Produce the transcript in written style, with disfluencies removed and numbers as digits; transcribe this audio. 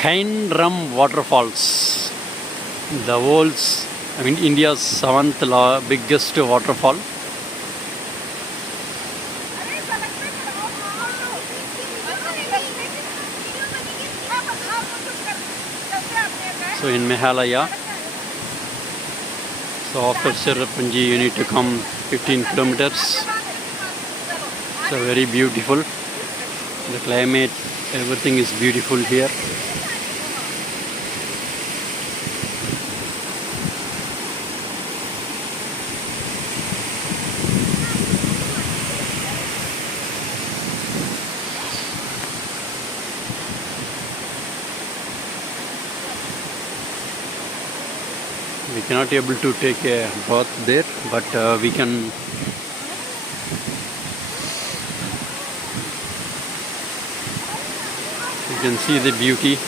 kynrem waterfalls, the world's, India's seventh biggest waterfall. So in Meghalaya, so after Cherrapunji you need to come 15 kilometers. So very beautiful. The climate, everything is beautiful here. We cannot able to take a bath there, but we can see the beauty.